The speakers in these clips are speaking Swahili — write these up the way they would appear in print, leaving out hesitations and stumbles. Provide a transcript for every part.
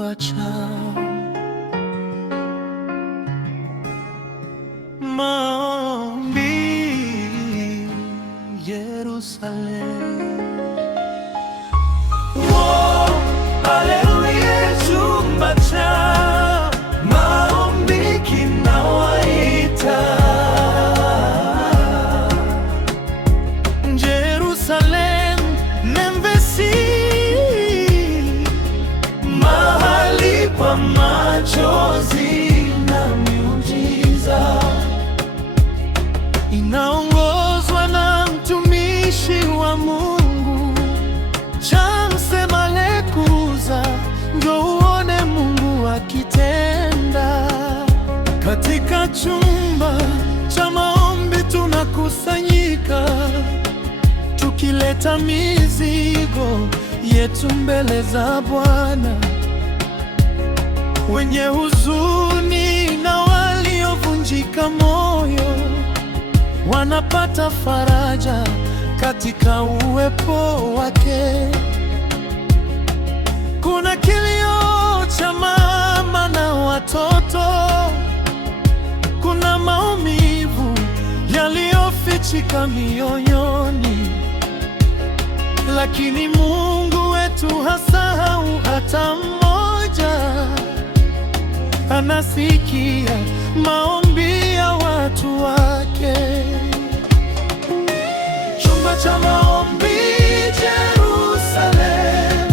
chumba chao. Maombi Yerusalemu. Oh, haleluya, chumba chao. Maombi kinawaita. Jerusalem, Memphisi, mahali pa machozi na miujiza. Inaongozwa na mtumishi wa Mungu Chance Malekuza, ndio uone Mungu akitenda. Katika chumba cha maombi tunakusanyika, tukileta mizigo yetu mbele za Bwana. Wenye huzuni na waliovunjika moyo wanapata faraja katika uwepo wake. Kuna kilio cha mama na watoto, kuna maumivu yaliyofichika mioyoni, lakini Mungu wetu hasahau hata mmoja. Anasikia maombi ya watu wake. Chumba cha maombi Jerusalem,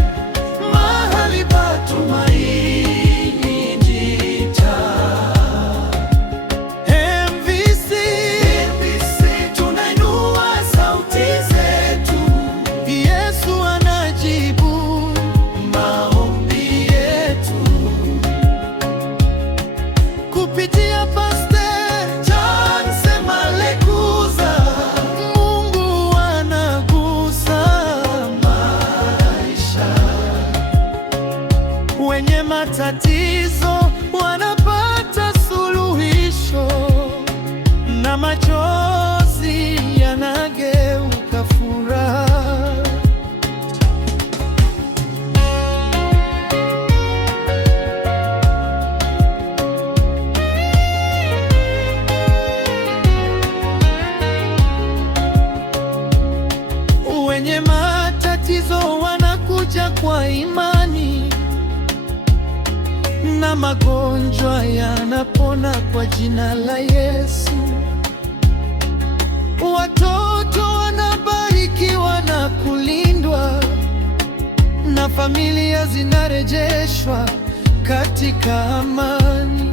mahali pa tumaini jipya. MVC, tunainua sauti zetu. Yesu anajibu maombi yetu kupitia Pastor Chance Malekuza. Mungu anagusa maisha. Wenye matatizo wanapata suluhisho, na machozi yanageuka furaha. Wenye matatizo wanakuja kwa imani, na magonjwa yanapona kwa jina la Yesu. Watoto wanabarikiwa na kulindwa, na familia zinarejeshwa katika amani.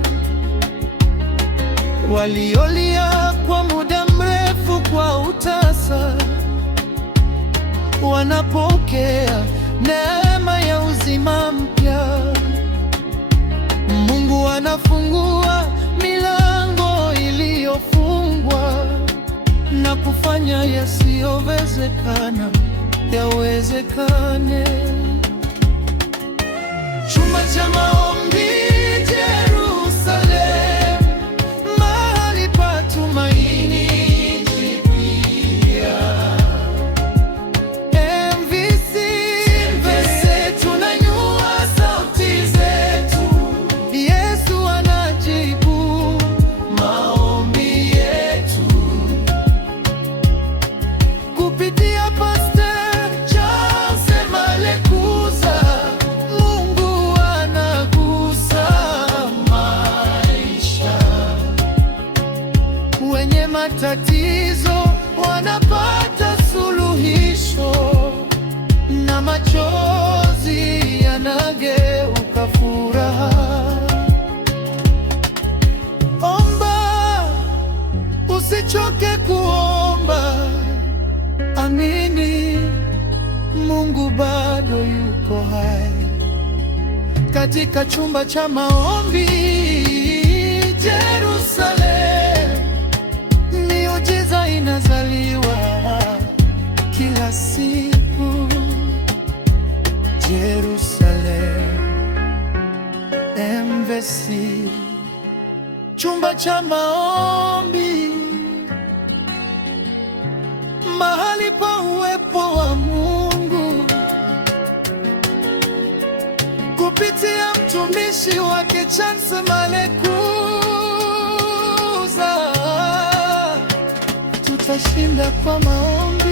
Waliolia kwa muda mrefu kwa utasa wanapokea neema ya uzima mpya. Mungu anafungua milango iliyofungwa na kufanya yasiyowezekana yawezekane. Chumba cha maombi Jerusalem, mahali pa tumaini jipya. MVC, tunainua sauti zetu. Yesu anajibu maombi yetu kupitia Pastor Chance Malekuza. Mungu anagusa maisha. Wenye matatizo wanapata suluhisho, na machozi yanageuka furaha. Omba, usichoke kuomba. Amini, Mungu bado yuko hai. Katika chumba cha maombi Jerusalem, miujiza inazaliwa kila siku. Jerusalem, MVC, chumba cha maombi, mahali pa uwepo wa Mungu kupitia mtumishi wake Chance Malekuza. Tutashinda kwa maombi.